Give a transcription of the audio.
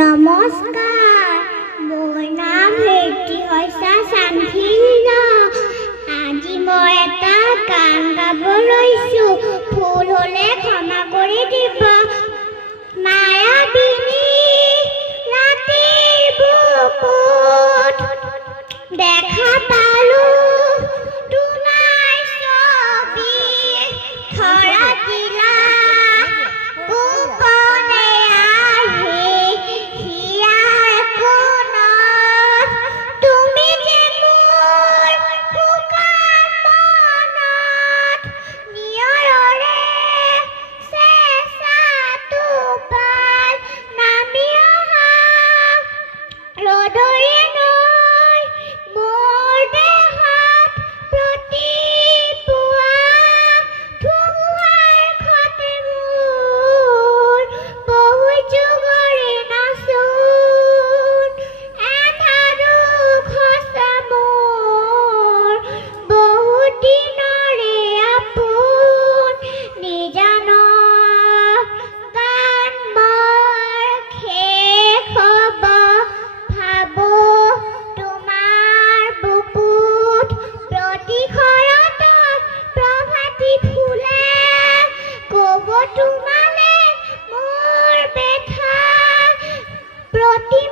নমস্কাৰ, মোৰ নাম হেতি হৈছা চান্থিল। আজি মই এটা গান গাব লৈছোঁ, ভুল হ'লে ক্ষমা কৰি দিব। মায়াবিনী ৰাতিৰ বুকুত দেখা পালোঁ তোমাৰ ছবি, ধৰা দিলা গোপনে আহি হিয়াৰ কোণত। তুমি যে মোৰ শুকান মনত নিয়ৰৰে চেঁচা টোপাল নামি অহা ৰ'দৰে নৈ মোৰ দেহত প্ৰতিপুৱা ধুমুহাৰ ঘটে মোৰ বহু যুগৰে নাচোন। এধাৰো খচা মোৰ বহু দিনৰে আপোন। নিজান গান মোৰ শেষ হ'ব, ভাবোঁ তোমাৰ বুকুত প্ৰতি শৰতত প্ৰভাতী ফুলে ক'ব তোমালে মোৰ বেথা। প্ৰতি